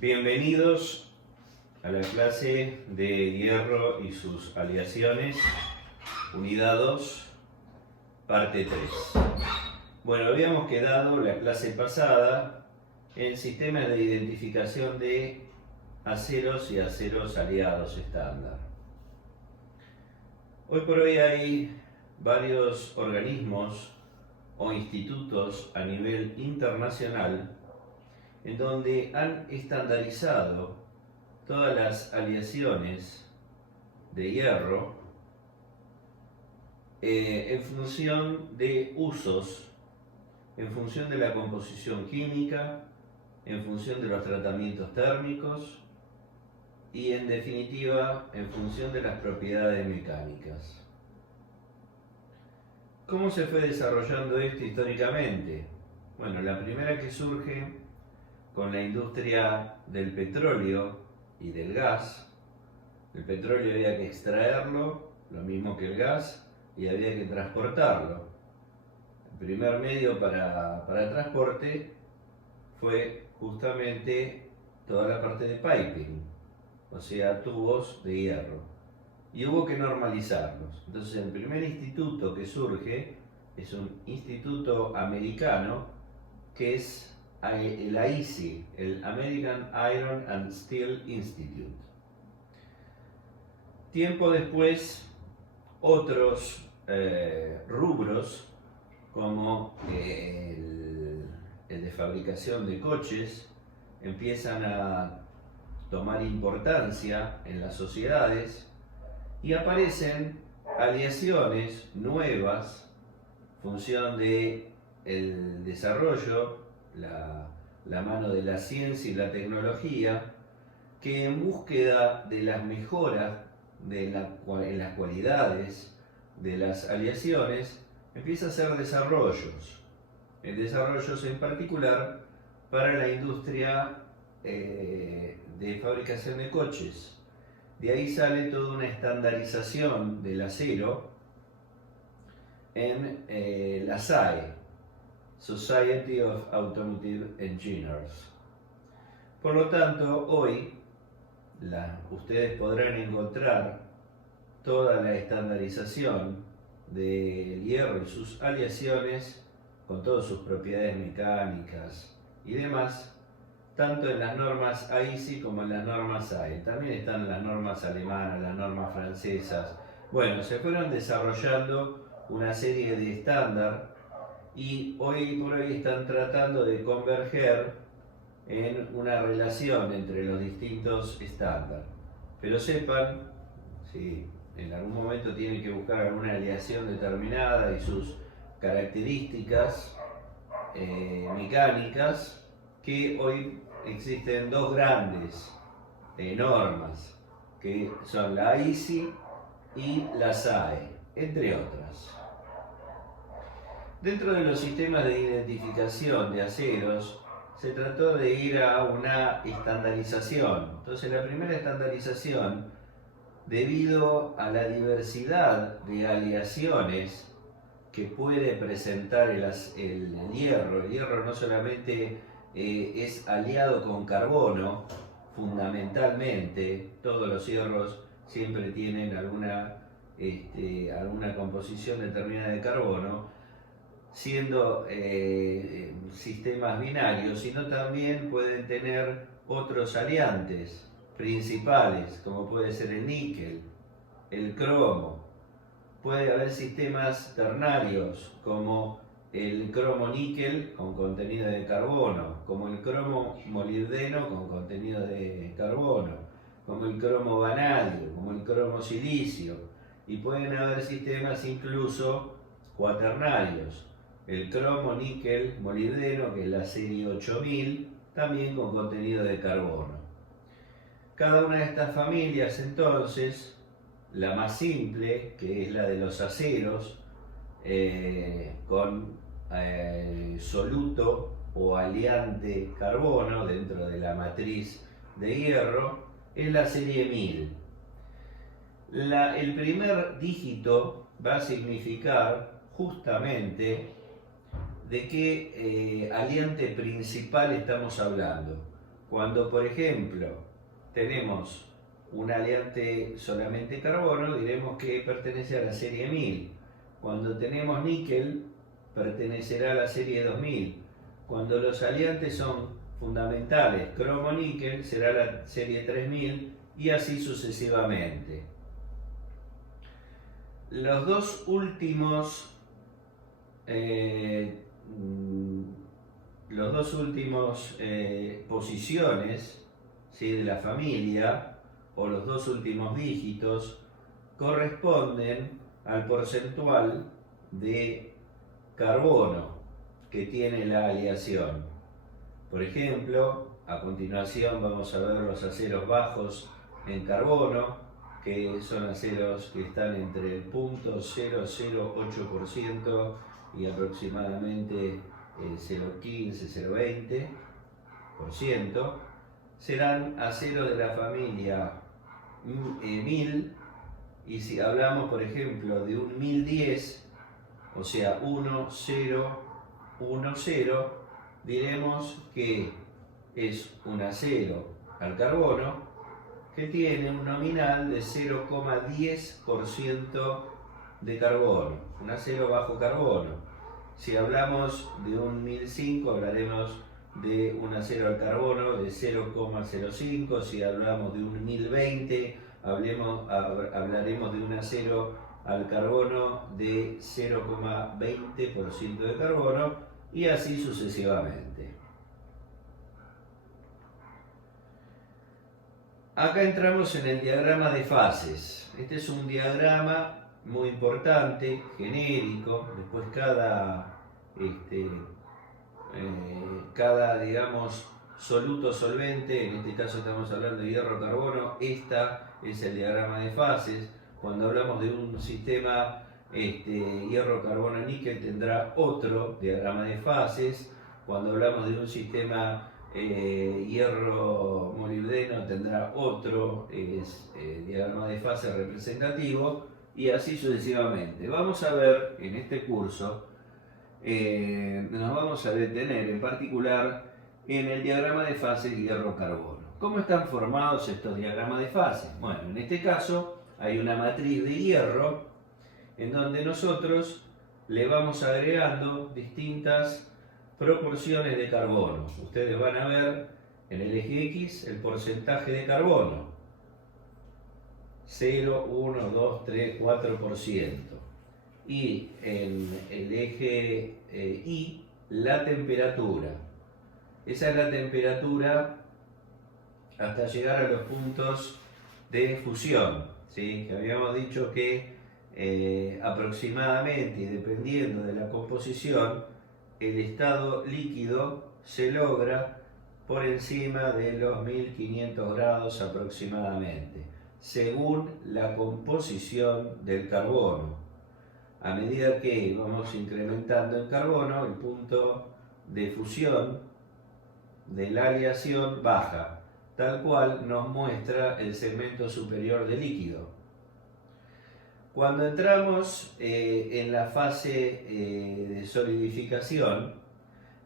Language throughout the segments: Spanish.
Bienvenidos a la clase de hierro y sus aleaciones, unidad 2, parte 3. Bueno, habíamos quedado la clase pasada en sistemas de identificación de aceros y aceros aliados estándar. Hoy por hoy hay varios organismos o institutos a nivel internacional en donde han estandarizado todas las aleaciones de hierro en función de usos, en función de la composición química, en función de los tratamientos térmicos y en definitiva en función de las propiedades mecánicas. ¿Cómo se fue desarrollando esto históricamente? Bueno, la primera que surge con la industria del petróleo y del gas. El petróleo había que extraerlo, lo mismo que el gas, y había que transportarlo. El primer medio para transporte fue justamente toda la parte de piping, o sea, tubos de hierro. Y hubo que normalizarlos. Entonces el primer instituto que surge es un instituto americano que es el AISI, el American Iron and Steel Institute. Tiempo después, otros rubros, como el de fabricación de coches, empiezan a tomar importancia en las sociedades y aparecen aleaciones nuevas, función de el desarrollo, la mano de la ciencia y la tecnología, que en búsqueda de las mejoras en las cualidades de las aleaciones, empieza a hacer desarrollos en particular para la industria de fabricación de coches. De ahí sale toda una estandarización del acero en la SAE, Society of Automotive Engineers. Por lo tanto, hoy ustedes podrán encontrar toda la estandarización del hierro y sus aleaciones con todas sus propiedades mecánicas y demás, tanto en las normas AISI como en las normas AE. También están las normas alemanas, las normas francesas. Bueno, se fueron desarrollando una serie de estándar y hoy por hoy están tratando de converger en una relación entre los distintos estándares. Pero sepan, si en algún momento tienen que buscar alguna aleación determinada y sus características mecánicas, que hoy existen dos grandes normas, que son la AISI y la SAE, entre otras. Dentro de los sistemas de identificación de aceros, se trató de ir a una estandarización. Entonces, la primera estandarización, debido a la diversidad de aleaciones que puede presentar el hierro no solamente es aliado con carbono, fundamentalmente, todos los hierros siempre tienen alguna composición determinada de carbono, siendo sistemas binarios, sino también pueden tener otros aliantes principales, como puede ser el níquel, el cromo. Puede haber sistemas ternarios, como el cromo-níquel con contenido de carbono, como el cromo-molibdeno con contenido de carbono, como el cromo-vanadio, como el cromo-silicio, y pueden haber sistemas incluso cuaternarios, el cromo-níquel-molibdeno, que es la serie 8000, también con contenido de carbono. Cada una de estas familias, entonces, la más simple, que es la de los aceros, con soluto o aliante carbono dentro de la matriz de hierro, es la serie 1000. El primer dígito va a significar justamente de qué aliante principal estamos hablando. Cuando, por ejemplo, tenemos un aliante solamente carbono, diremos que pertenece a la serie 1000. Cuando tenemos níquel, pertenecerá a la serie 2000. Cuando los aliantes son fundamentales, cromo-níquel, será la serie 3000 y así sucesivamente. Los dos últimos posiciones, ¿sí?, de la familia, o los dos últimos dígitos, corresponden al porcentual de carbono que tiene la aleación. Por ejemplo, a continuación vamos a ver los aceros bajos en carbono, que son aceros que están entre el 0,008% y aproximadamente 0,15-0,20%. Serán aceros de la familia 1000, y si hablamos, por ejemplo, de un 1010, o sea, 1010, diremos que es un acero al carbono que tiene un nominal de 0,10% de carbono, un acero bajo carbono. Si hablamos de un 1005, hablaremos de un acero al carbono de 0,05. Si hablamos de un 1020, hablaremos de un acero al carbono de 0,20% de carbono, y así sucesivamente. Acá entramos en el diagrama de fases. Este es un diagrama muy importante, genérico. Después cada digamos, soluto solvente, en este caso estamos hablando de hierro-carbono, esta es el diagrama de fases. Cuando hablamos de un sistema hierro-carbono-níquel tendrá otro diagrama de fases. Cuando hablamos de un sistema hierro-molibdeno tendrá otro diagrama de fase representativo, y así sucesivamente. Vamos a ver en este curso, nos vamos a detener en particular en el diagrama de fases hierro-carbono. ¿Cómo están formados estos diagramas de fases? Bueno, en este caso hay una matriz de hierro en donde nosotros le vamos agregando distintas proporciones de carbono. Ustedes van a ver en el eje X el porcentaje de carbono: 0, 1, 2, 3, 4%. Y en el eje Y la temperatura. Esa es la temperatura hasta llegar a los puntos de fusión, ¿sí? Que habíamos dicho que aproximadamente, y dependiendo de la composición, el estado líquido se logra por encima de los 1500 grados aproximadamente, según la composición del carbono. A medida que vamos incrementando en carbono, el punto de fusión de la aleación baja, tal cual nos muestra el segmento superior del líquido. Cuando entramos en la fase de solidificación,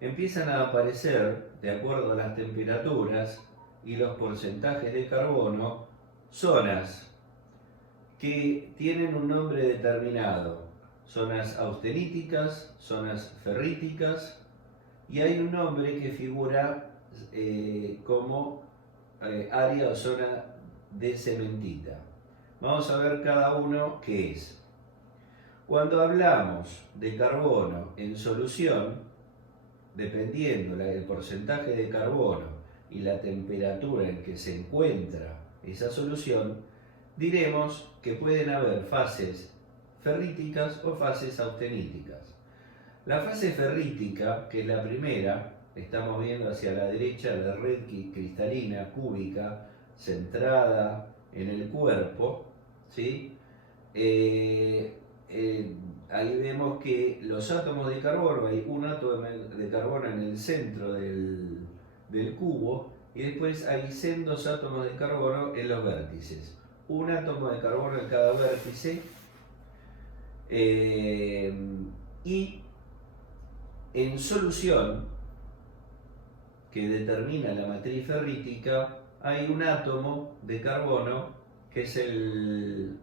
empiezan a aparecer, de acuerdo a las temperaturas y los porcentajes de carbono, zonas que tienen un nombre determinado: zonas austeníticas, zonas ferríticas, y hay un nombre que figura como área o zona de cementita. Vamos a ver cada uno qué es. Cuando hablamos de carbono en solución, dependiendo del porcentaje de carbono y la temperatura en que se encuentra esa solución, diremos que pueden haber fases ferríticas o fases austeníticas. La fase ferrítica, que es la primera, estamos viendo hacia la derecha la red cristalina cúbica centrada en el cuerpo, ¿sí? Ahí vemos que los átomos de carbono, hay un átomo de carbono en el centro del cubo, y después hay sendos átomos de carbono en los vértices. un átomo de carbono en cada vértice, y en solución, que determina la matriz ferrítica, hay un átomo de carbono que es el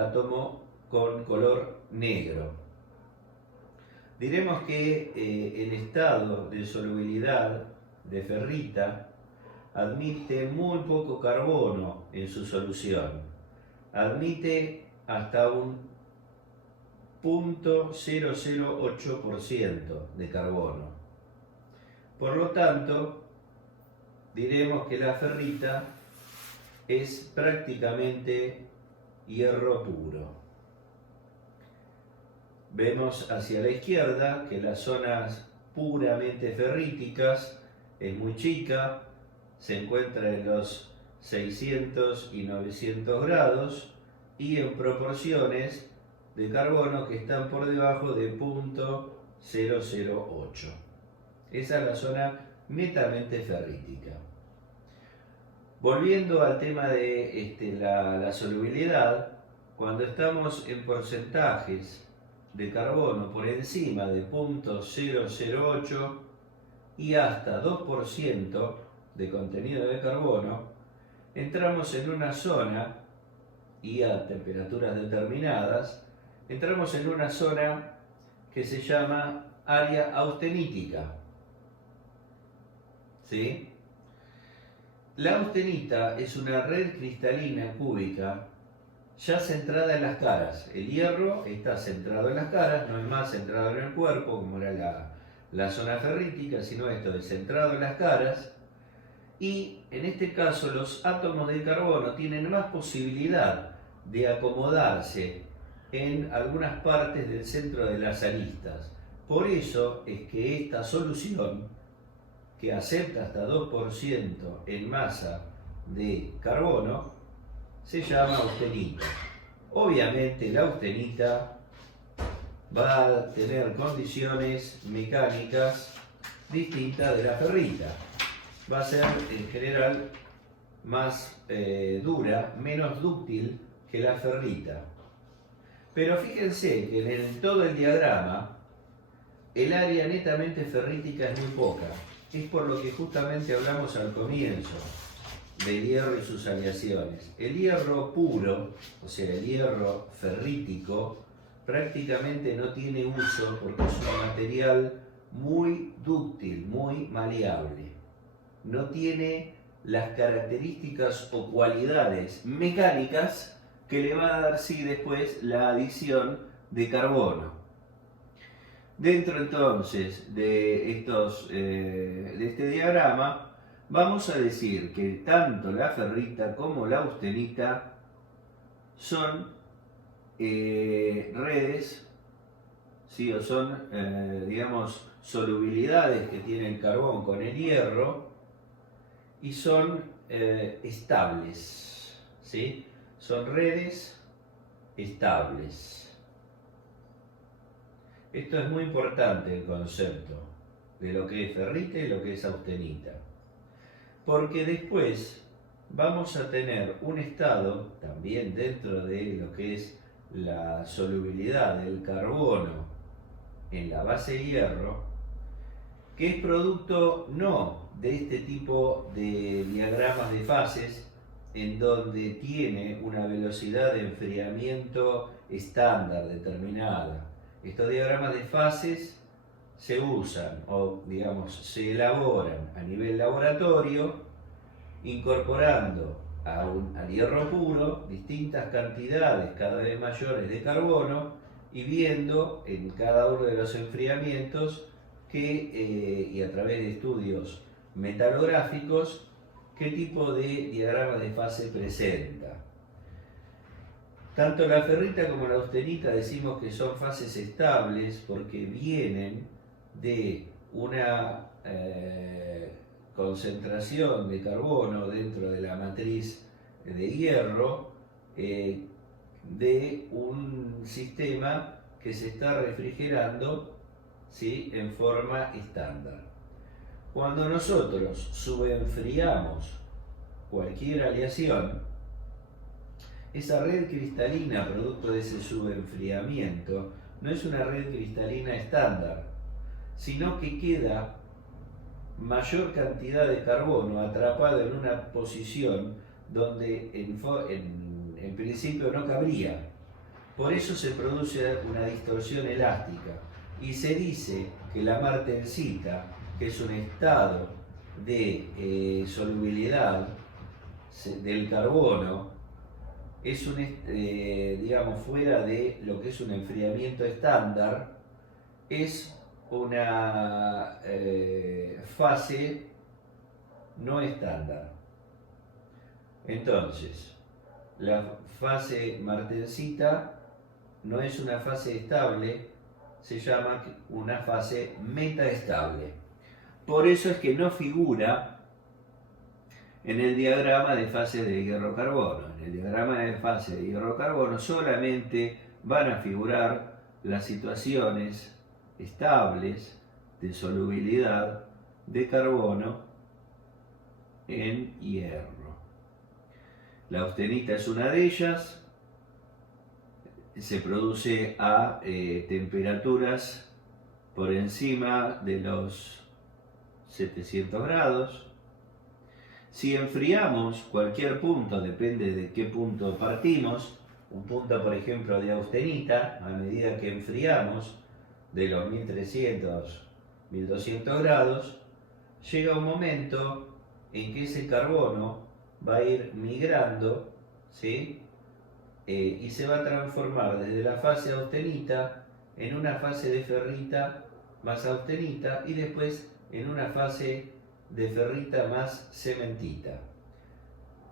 átomo con color negro. Diremos que el estado de solubilidad de ferrita admite muy poco carbono en su solución. Admite hasta un 0,008% de carbono. Por lo tanto, diremos que la ferrita es prácticamente hierro puro. Vemos hacia la izquierda que las zonas puramente ferríticas es muy chica, se encuentra en los 600 y 900 grados y en proporciones de carbono que están por debajo de 0,008. Esa es la zona netamente ferrítica. Volviendo al tema de la solubilidad, cuando estamos en porcentajes de carbono por encima de 0,008 y hasta 2% de contenido de carbono, entramos en una zona, y a temperaturas determinadas, entramos en una zona que se llama área austenítica. ¿Sí? La austenita es una red cristalina cúbica ya centrada en las caras. El hierro está centrado en las caras, no es más centrado en el cuerpo, como era la zona ferrítica, sino esto es centrado en las caras. Y en este caso los átomos de carbono tienen más posibilidad de acomodarse en algunas partes del centro de las aristas. Por eso es que esta solución, que acepta hasta 2% en masa de carbono, se llama austenita. Obviamente la austenita va a tener condiciones mecánicas distintas de la ferrita. Va a ser en general más dura, menos dúctil que la ferrita. Pero fíjense que en todo el diagrama el área netamente ferrítica es muy poca. Es por lo que justamente hablamos al comienzo del hierro y sus aleaciones. El hierro puro, o sea, el hierro ferrítico, prácticamente no tiene uso porque es un material muy dúctil, muy maleable. No tiene las características o cualidades mecánicas que le va a dar sí después la adición de carbono. Dentro entonces de este diagrama vamos a decir que tanto la ferrita como la austenita son redes, ¿sí? O son, digamos, solubilidades que tiene el carbón con el hierro y son estables, ¿sí? Son redes estables. Esto es muy importante, el concepto de lo que es ferrita y lo que es austenita, porque después vamos a tener un estado, también dentro de lo que es la solubilidad del carbono en la base de hierro, que es producto no de este tipo de diagramas de fases, en donde tiene una velocidad de enfriamiento estándar determinada. Estos diagramas de fases se usan o, digamos, se elaboran a nivel laboratorio, incorporando al hierro puro distintas cantidades cada vez mayores de carbono y viendo en cada uno de los enfriamientos y a través de estudios metalográficos qué tipo de diagrama de fase presenta. Tanto la ferrita como la austenita decimos que son fases estables porque vienen de una concentración de carbono dentro de la matriz de hierro de un sistema que se está refrigerando, ¿sí?, en forma estándar. Cuando nosotros subenfriamos cualquier aleación, esa red cristalina, producto de ese subenfriamiento, no es una red cristalina estándar, sino que queda mayor cantidad de carbono atrapado en una posición donde en principio no cabría. Por eso se produce una distorsión elástica y se dice que la martensita, que es un estado de solubilidad del carbono, es digamos, fuera de lo que es un enfriamiento estándar, es una fase no estándar. Entonces, la fase martensita no es una fase estable, se llama una fase metaestable. Por eso es que no figura en el diagrama de fase de hierro-carbono. En el diagrama de fase de hierro-carbono solamente van a figurar las situaciones estables de solubilidad de carbono en hierro. La austenita es una de ellas, se produce a temperaturas por encima de los 700 grados. Si enfriamos cualquier punto, depende de qué punto partimos, un punto por ejemplo de austenita, a medida que enfriamos de los 1300, 1200 grados, llega un momento en que ese carbono va a ir migrando, ¿sí? Y se va a transformar desde la fase austenita en una fase de ferrita más austenita y después en una fase de ferrita más cementita.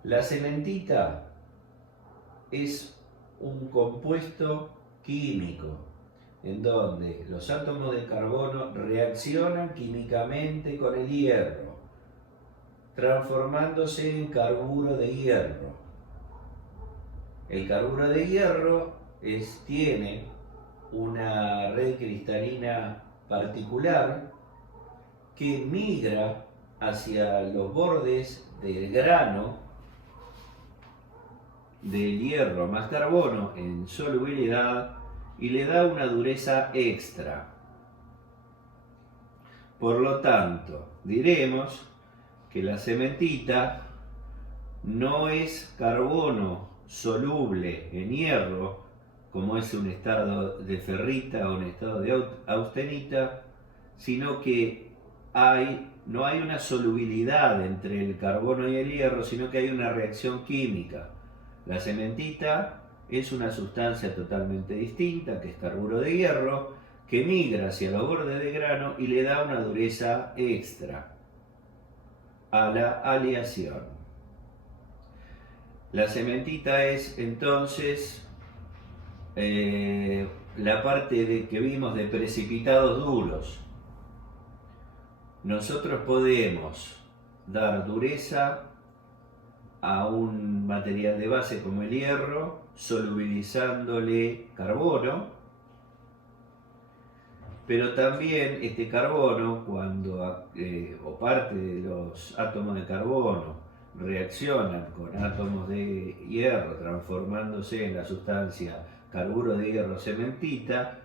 La cementita es un compuesto químico en donde los átomos de carbono reaccionan químicamente con el hierro, transformándose en carburo de hierro. El carburo de hierro tiene una red cristalina particular que migra hacia los bordes del grano del hierro más carbono en solubilidad y le da una dureza extra. Por lo tanto, diremos que la cementita no es carbono soluble en hierro, como es un estado de ferrita o un estado de austenita, sino que no hay una solubilidad entre el carbono y el hierro, sino que hay una reacción química. La cementita es una sustancia totalmente distinta, que es carburo de hierro, que migra hacia los bordes de grano y le da una dureza extra a la aleación. La cementita es entonces la parte que vimos de precipitados duros. Nosotros podemos dar dureza a un material de base como el hierro, solubilizándole carbono, pero también este carbono, o parte de los átomos de carbono reaccionan con átomos de hierro, transformándose en la sustancia carburo de hierro cementita,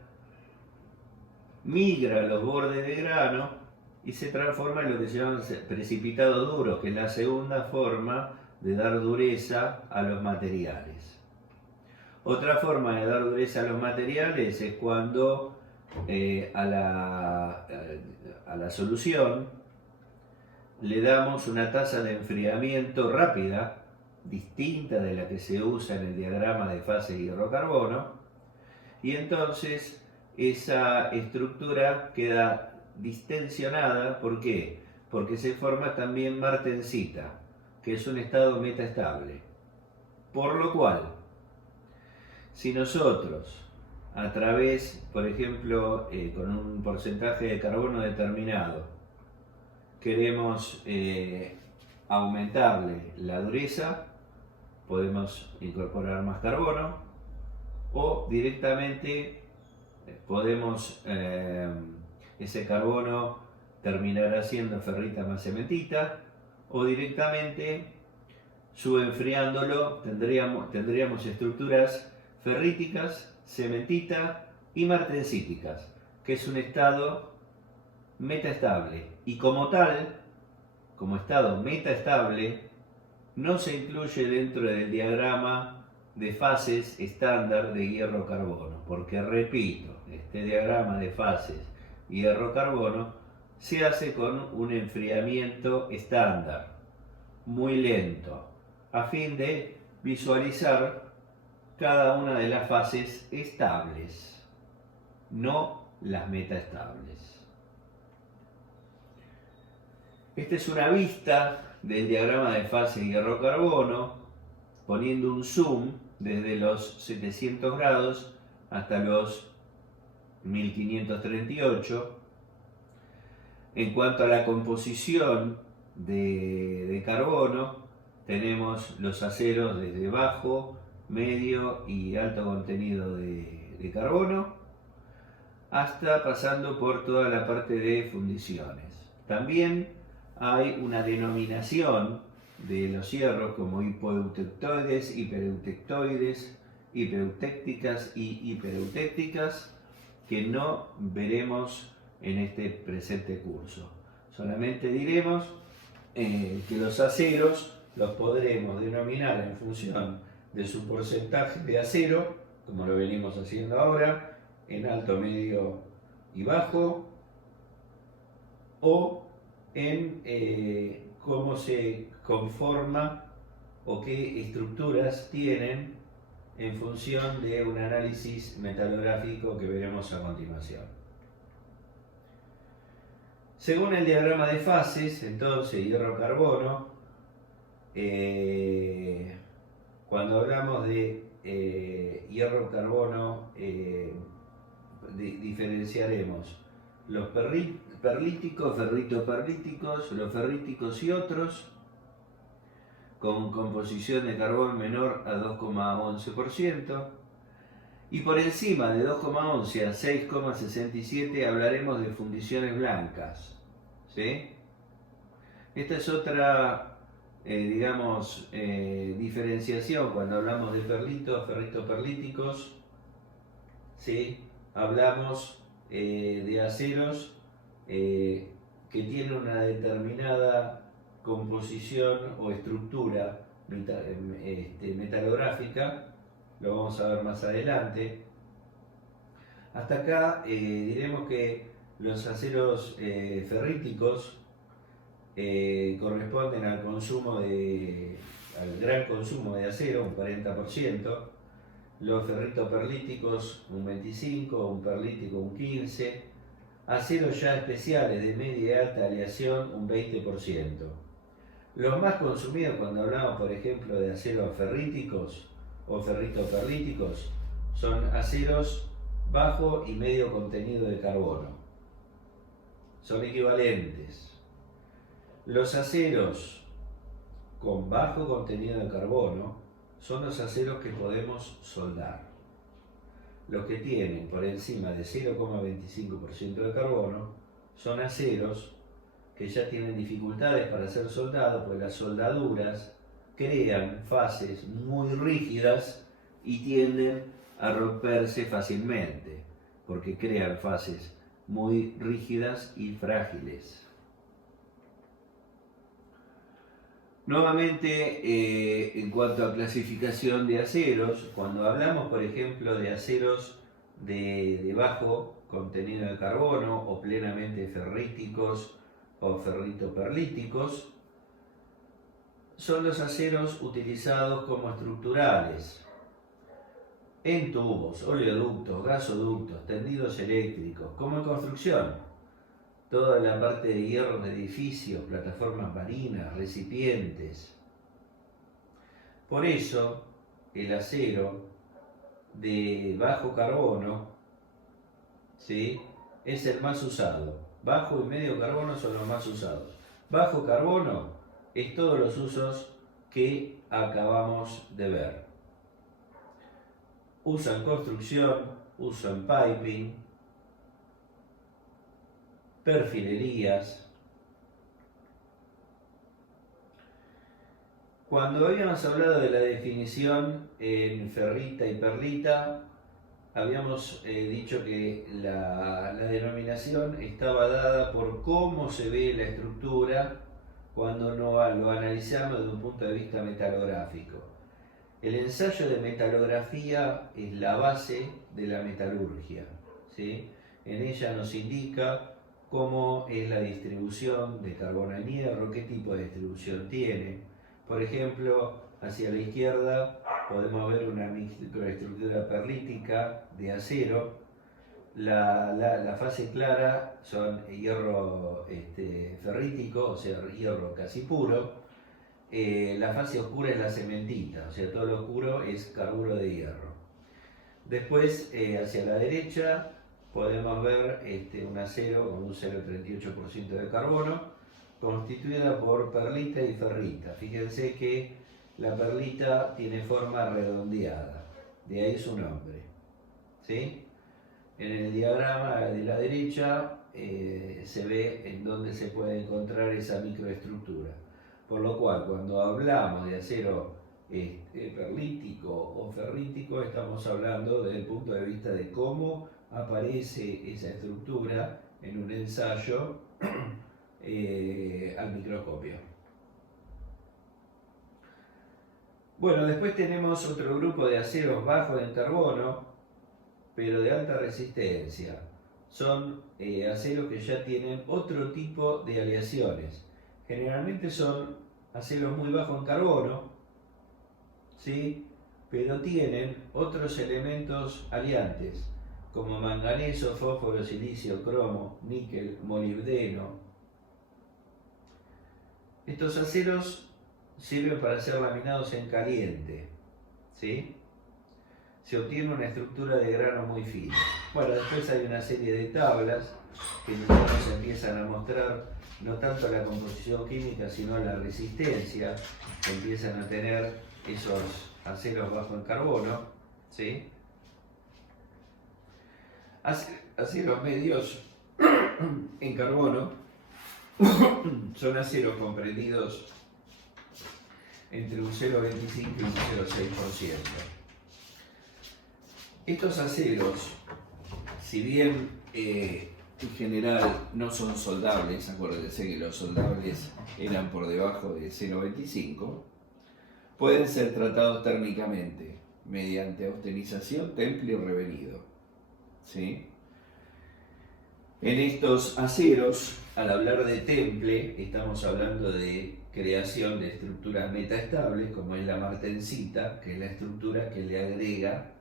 migra a los bordes de grano y se transforma en lo que se llaman precipitados duros, que es la segunda forma de dar dureza a los materiales. Otra forma de dar dureza a los materiales es cuando a la solución le damos una tasa de enfriamiento rápida, distinta de la que se usa en el diagrama de fase hierro-carbono, y entonces esa estructura queda distensionada. ¿Por qué? Porque se forma también martensita, que es un estado metaestable. Por lo cual, si nosotros a través, por ejemplo, con un porcentaje de carbono determinado, queremos aumentarle la dureza, podemos incorporar más carbono o directamente podemos ese carbono terminará siendo ferrita más cementita, o directamente Subenfriándolo tendríamos estructuras ferríticas, cementita y martensíticas, que es un estado metaestable. Y como tal, como estado metaestable, no se incluye dentro del diagrama de fases estándar de hierro-carbono, porque repito, este diagrama de fases hierro-carbono se hace con un enfriamiento estándar, muy lento, a fin de visualizar cada una de las fases estables, no las metaestables. Esta es una vista del diagrama de fase hierro-carbono, poniendo un zoom desde los 700 grados hasta los 1538. En cuanto a la composición de carbono, tenemos los aceros desde bajo, medio y alto contenido de carbono, hasta pasando por toda la parte de fundiciones. También hay una denominación de los hierros como hipoeutectoides, hipereutectoides, hipereutecticas y hipereutécticas que no veremos en este presente curso. Solamente diremos que los aceros los podremos denominar en función de su porcentaje de acero, como lo venimos haciendo ahora, en alto, medio y bajo, o en cómo se conforma o qué estructuras tienen en función de un análisis metalográfico que veremos a continuación. Según el diagrama de fases, entonces, hierro-carbono, cuando hablamos de hierro-carbono, diferenciaremos los perlíticos, ferritoperlíticos, los ferríticos y otros, con composición de carbón menor a 2,11%, y por encima de 2,11 a 6,67 hablaremos de fundiciones blancas. ¿Sí? Esta es otra, diferenciación cuando hablamos de perlitos, ferritoperlíticos. ¿Sí? Hablamos de aceros que tienen una determinada composición o estructura metalográfica, lo vamos a ver más adelante. Hasta acá diremos que los aceros ferríticos corresponden al gran consumo de acero, un 40%, los ferritoperlíticos un 25%, un perlítico un 15%, aceros ya especiales de media y alta aleación un 20%. Los más consumidos cuando hablamos, por ejemplo, de aceros ferríticos o ferritoperlíticos son aceros bajo y medio contenido de carbono. Son equivalentes. Los aceros con bajo contenido de carbono son los aceros que podemos soldar. Los que tienen por encima de 0,25% de carbono son aceros que ya tienen dificultades para ser soldados, pues las soldaduras crean fases muy rígidas y tienden a romperse fácilmente, porque crean fases muy rígidas y frágiles. Nuevamente, en cuanto a clasificación de aceros, cuando hablamos, por ejemplo, de aceros de bajo contenido de carbono o plenamente ferríticos o ferritoperlíticos, son los aceros utilizados como estructurales en tubos, oleoductos, gasoductos, tendidos eléctricos, como en construcción. Toda la parte de hierro de edificios, plataformas marinas, recipientes. Por eso, el acero de bajo carbono, ¿sí?, es el más usado. Bajo y medio carbono son los más usados. Bajo carbono es todos los usos que acabamos de ver. Uso en construcción, uso en piping, perfilerías. Cuando habíamos hablado de la definición en ferrita y perlita, habíamos dicho que la denominación estaba dada por cómo se ve la estructura cuando lo analizamos desde un punto de vista metalográfico. El ensayo de metalografía es la base de la metalurgia, ¿sí? En ella nos indica cómo es la distribución de carbono en hierro, qué tipo de distribución tiene. Por ejemplo, hacia la izquierda podemos ver una microestructura perlítica de acero. La fase clara son hierro ferrítico, o sea, hierro casi puro. La fase oscura es la cementita, o sea, todo lo oscuro es carburo de hierro. Después, hacia la derecha, podemos ver un acero con un 0,38% de carbono, constituida por perlita y ferrita. Fíjense que la perlita tiene forma redondeada, de ahí su nombre, ¿sí? En el diagrama de la derecha se ve en dónde se puede encontrar esa microestructura. Por lo cual, cuando hablamos de acero perlítico o ferrítico, estamos hablando desde el punto de vista de cómo aparece esa estructura en un ensayo al microscopio. Bueno, después tenemos otro grupo de aceros bajos en carbono, pero de alta resistencia. Son aceros que ya tienen otro tipo de aleaciones. Generalmente son aceros muy bajos en carbono, ¿sí? Pero tienen otros elementos aliantes, como manganeso, fósforo, silicio, cromo, níquel, molibdeno. Estos aceros sirven para ser laminados en caliente, ¿sí? Se obtiene una estructura de grano muy fina. Bueno, después hay una serie de tablas que nos empiezan a mostrar no tanto la composición química, sino la resistencia que empiezan a tener esos aceros bajos en carbono, ¿sí? Aceros medios en carbono son aceros comprendidos entre un 0,25 y un 0,6%. Estos aceros, si bien en general no son soldables, acuérdense que los soldables eran por debajo de 0,25, pueden ser tratados térmicamente mediante austenización, temple o revenido, ¿sí? En estos aceros, al hablar de temple, estamos hablando de creación de estructuras metaestables, como es la martensita, que es la estructura que le agrega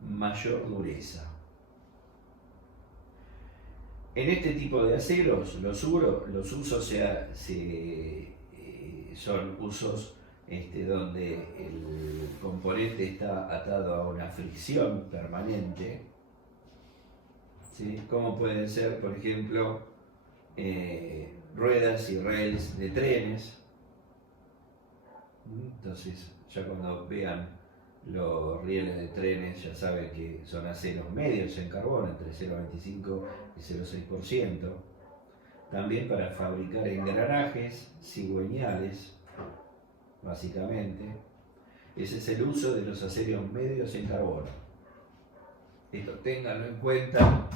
mayor dureza. En este tipo de aceros, los usos son usos donde el componente está atado a una fricción permanente, ¿sí? Como pueden ser, por ejemplo, ruedas y rails de trenes. Entonces, ya cuando vean los rieles de trenes, ya saben que son aceros medios en carbono, entre 0,25 y 0,6%. También para fabricar engranajes cigüeñales, básicamente. Ese es el uso de los aceros medios en carbono. Esto ténganlo en cuenta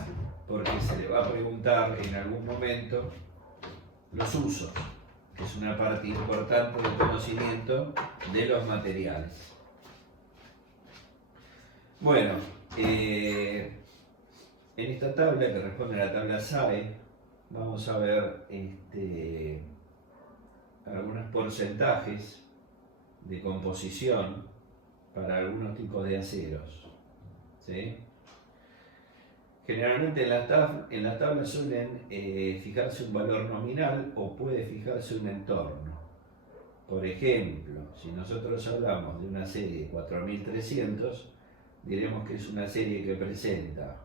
porque se le va a preguntar en algún momento los usos, que es una parte importante del conocimiento de los materiales. Bueno, en esta tabla que responde a la tabla SAE, vamos a ver algunos porcentajes de composición para algunos tipos de aceros, ¿sí? Generalmente en la tabla suelen fijarse un valor nominal o puede fijarse un entorno. Por ejemplo, si nosotros hablamos de una serie de 4300, diremos que es una serie que presenta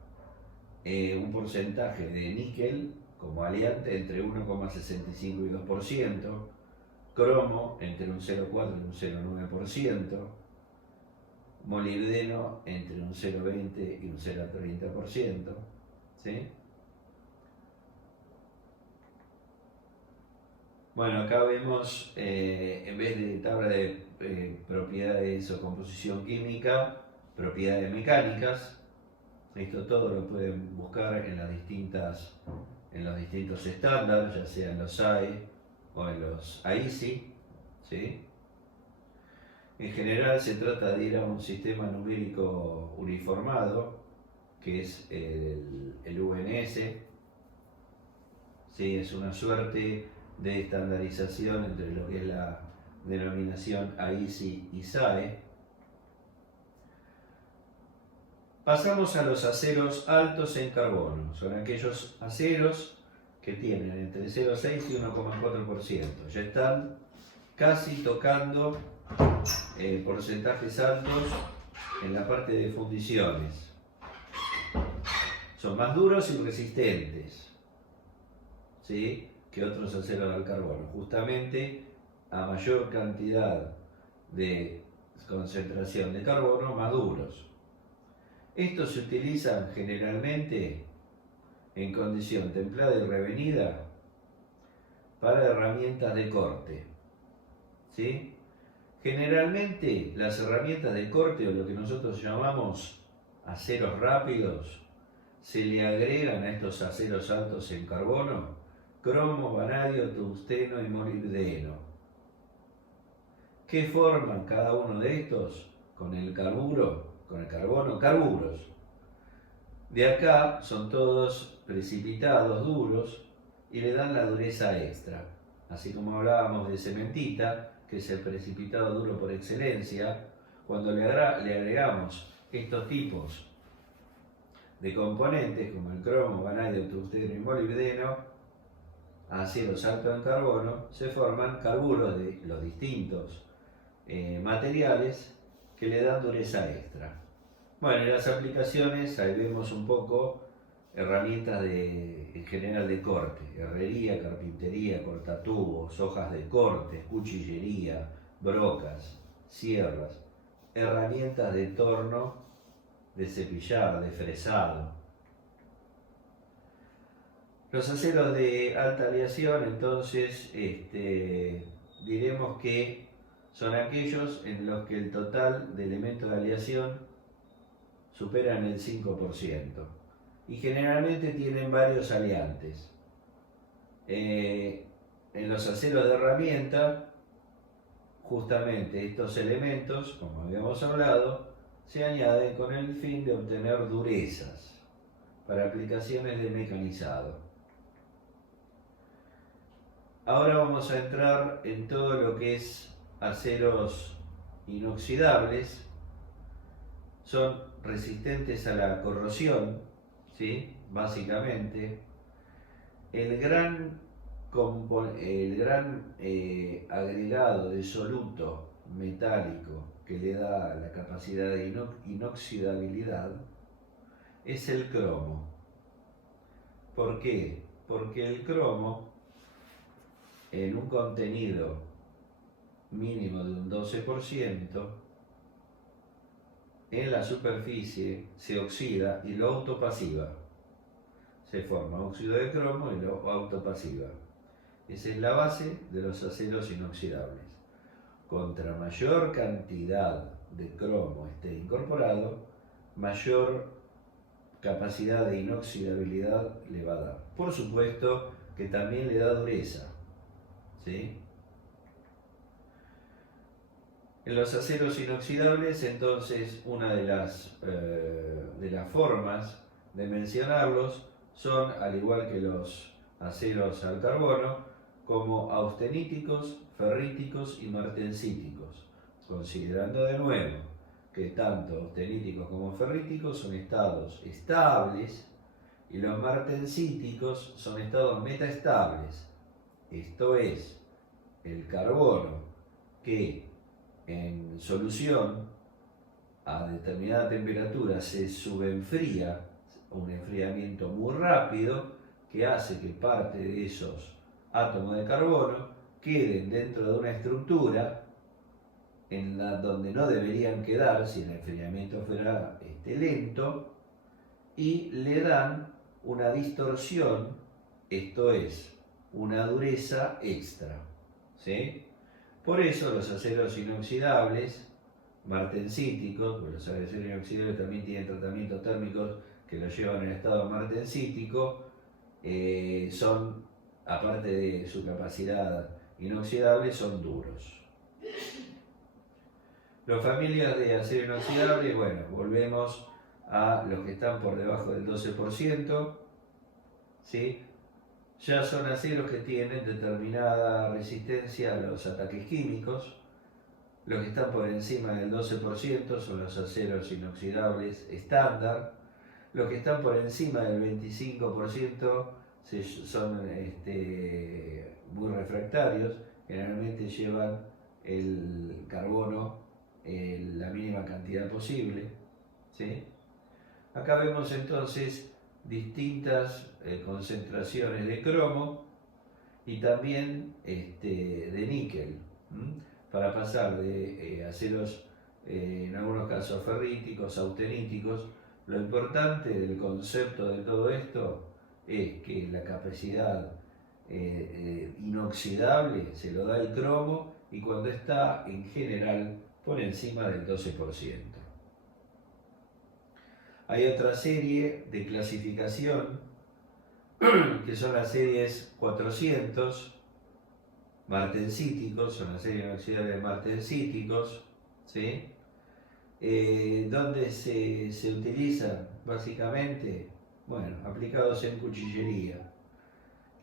un porcentaje de níquel como aliante entre 1,65 y 2%, cromo entre un 0,4 y un 0,9%, molibdeno entre un 0,20 y un 0,30%, ¿sí? Bueno, acá vemos, en vez de tabla de propiedades o composición química, propiedades mecánicas. Esto todo lo pueden buscar en en los distintos estándares, ya sea en los SAE o en los AISI, ¿sí? En general se trata de ir a un sistema numérico uniformado, que es el UNS, ¿sí? Es una suerte de estandarización entre lo que es la denominación AISI y SAE. Pasamos a los aceros altos en carbono. Son aquellos aceros que tienen entre 0,6 y 1,4%. Ya están casi tocando porcentajes altos en la parte de fundiciones. Son más duros y resistentes, ¿sí?, que otros aceros al carbono. Justamente a mayor cantidad de concentración de carbono, más duros. Estos se utilizan generalmente en condición templada y revenida para herramientas de corte, ¿sí? Generalmente las herramientas de corte, o lo que nosotros llamamos aceros rápidos, se le agregan a estos aceros altos en carbono cromo, vanadio, tungsteno y molibdeno. ¿Qué forman cada uno de estos? Con el carbono, carburos. De acá son todos precipitados duros y le dan la dureza extra. Así como hablábamos de cementita, que es el precipitado duro por excelencia, cuando le agregamos estos tipos de componentes como el cromo, vanadio, tungsteno y molibdeno a aceros altos en carbono, se forman carburos de los distintos materiales que le dan dureza extra. Bueno, en las aplicaciones ahí vemos un poco herramientas en general de corte: herrería, carpintería, cortatubos, hojas de corte, cuchillería, brocas, sierras, herramientas de torno, de cepillar, de fresado. Los aceros de alta aleación, entonces, diremos que son aquellos en los que el total de elementos de aleación superan el 5% y generalmente tienen varios aliantes. En los aceros de herramienta, justamente estos elementos, como habíamos hablado, se añaden con el fin de obtener durezas para aplicaciones de mecanizado. Ahora vamos a entrar en todo lo que es aceros inoxidables. Son resistentes a la corrosión, ¿sí?, básicamente. El gran agregado de soluto metálico que le da la capacidad de inoxidabilidad es el cromo. ¿Por qué? Porque el cromo, en un contenido mínimo de un 12%, en la superficie se oxida y lo autopasiva. Se forma óxido de cromo y lo autopasiva. Esa es la base de los aceros inoxidables. Contra mayor cantidad de cromo esté incorporado, mayor capacidad de inoxidabilidad le va a dar. Por supuesto que también le da dureza, ¿sí? En los aceros inoxidables, entonces, una de las formas de mencionarlos son, al igual que los aceros al carbono, como austeníticos, ferríticos y martensíticos, considerando de nuevo que tanto austeníticos como ferríticos son estados estables y los martensíticos son estados metaestables. Esto es, el carbono que en solución a determinada temperatura se subenfría, un enfriamiento muy rápido que hace que parte de esos átomos de carbono queden dentro de una estructura donde no deberían quedar si el enfriamiento fuera lento, y le dan una distorsión, esto es, una dureza extra. ¿sí? Por eso los aceros inoxidables, martensíticos, pues los aceros inoxidables también tienen tratamientos térmicos que los llevan en estado martensítico, son, aparte de su capacidad inoxidable, son duros. Las familias de acero inoxidable, bueno, volvemos a los que están por debajo del 12%, ¿sí? Ya son aceros que tienen determinada resistencia a los ataques químicos. Los que están por encima del 12% son los aceros inoxidables estándar. Los que están por encima del 25% son muy refractarios, generalmente llevan el carbono la mínima cantidad posible, ¿sí? Acá vemos entonces distintas concentraciones de cromo y también de níquel, para pasar de aceros, en algunos casos ferríticos, austeníticos. Lo importante del concepto de todo esto es que la capacidad inoxidable se lo da el cromo y cuando está en general por encima del 12%. Hay otra serie de clasificación que son las series 400 martensíticos, son las series inoxidables martensíticos, ¿sí? Donde se utilizan básicamente, bueno, aplicados en cuchillería.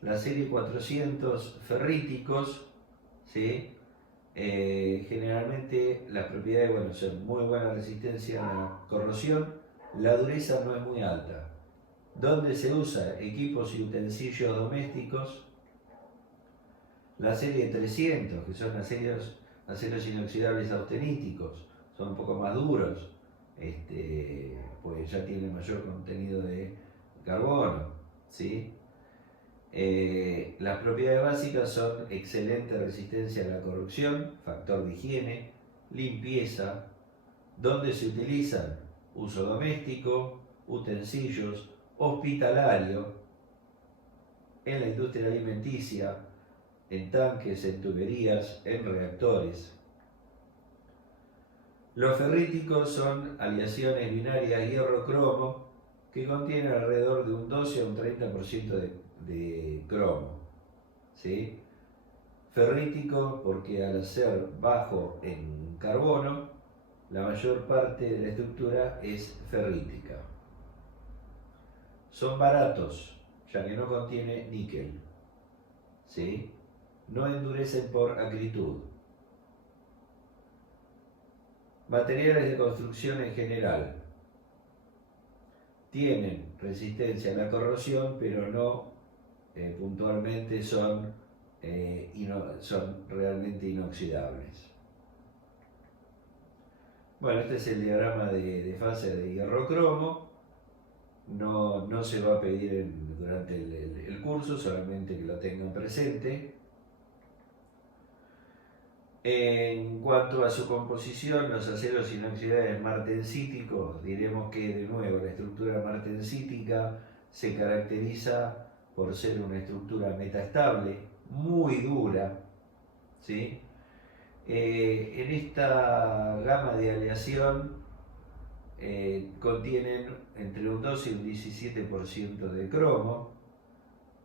La serie 400 ferríticos, ¿sí? Generalmente las propiedades, bueno, son muy buena resistencia a la corrosión, la dureza no es muy alta. ¿Dónde se usa? Equipos y utensilios domésticos. La serie 300, que son aceros inoxidables austeníticos, son un poco más duros, pues ya tienen mayor contenido de carbono, ¿sí? Las propiedades básicas son excelente resistencia a la corrosión, factor de higiene, limpieza. ¿Dónde se utilizan? Uso doméstico, utensilios, hospitalario, en la industria alimenticia, en tanques, en tuberías, en reactores. Los ferríticos son aleaciones binarias hierro-cromo que contienen alrededor de un 12 a un 30% de cromo, ¿sí? Ferrítico porque al ser bajo en carbono, la mayor parte de la estructura es ferrítica. Son baratos, ya que no contiene níquel, ¿sí? No endurecen por acritud. Materiales de construcción en general. Tienen resistencia a la corrosión, pero no puntualmente son realmente inoxidables. Bueno, este es el diagrama de fase de hierro-cromo. No se va a pedir durante el curso, solamente que lo tengan presente. En cuanto a su composición, los aceros inoxidables martensíticos, diremos que de nuevo la estructura martensítica se caracteriza por ser una estructura metaestable, muy dura, ¿sí? En esta gama de aleación contienen entre un 12 y un 17% de cromo,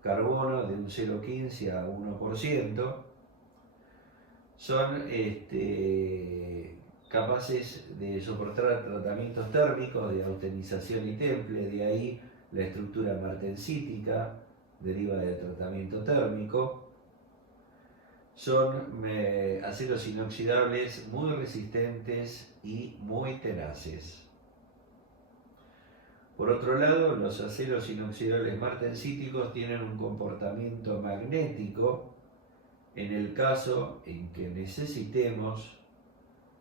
carbono de un 0,15 a 1%, son capaces de soportar tratamientos térmicos de austenización y temple, de ahí la estructura martensítica, deriva del tratamiento térmico. Son aceros inoxidables muy resistentes y muy tenaces. Por otro lado, los aceros inoxidables martensíticos tienen un comportamiento magnético en el caso en que necesitemos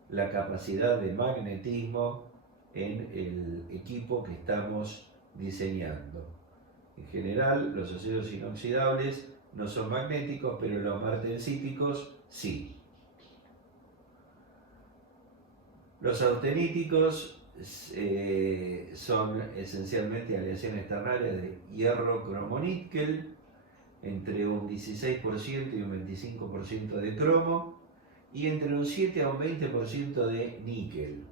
la capacidad de magnetismo en el equipo que estamos diseñando. En general, los aceros inoxidables no son magnéticos, pero los martensíticos sí. Los austeníticos son esencialmente aleaciones ternarias de hierro, cromo, níquel. entre un 16% y un 25% de cromo y entre un 7 a un 20% de níquel.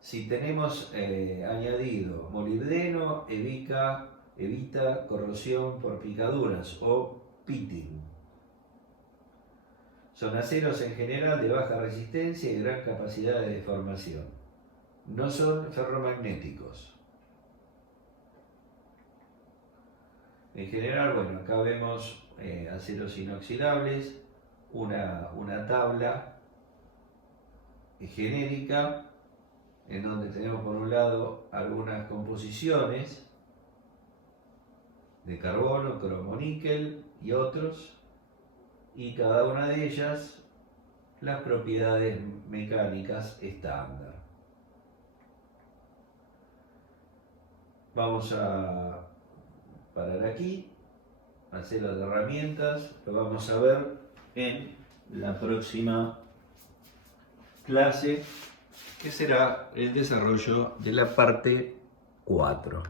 Si tenemos añadido molibdeno, evita corrosión por picaduras o pitting. Son aceros en general de baja resistencia y gran capacidad de deformación. No son ferromagnéticos. En general, bueno, acá vemos aceros inoxidables, una tabla genérica en donde tenemos por un lado algunas composiciones de carbono, cromo, níquel y otros, y cada una de ellas las propiedades mecánicas estándar. Vamos a parar aquí, aceros de herramientas, lo vamos a ver en la próxima clase, que será el desarrollo de la parte 4.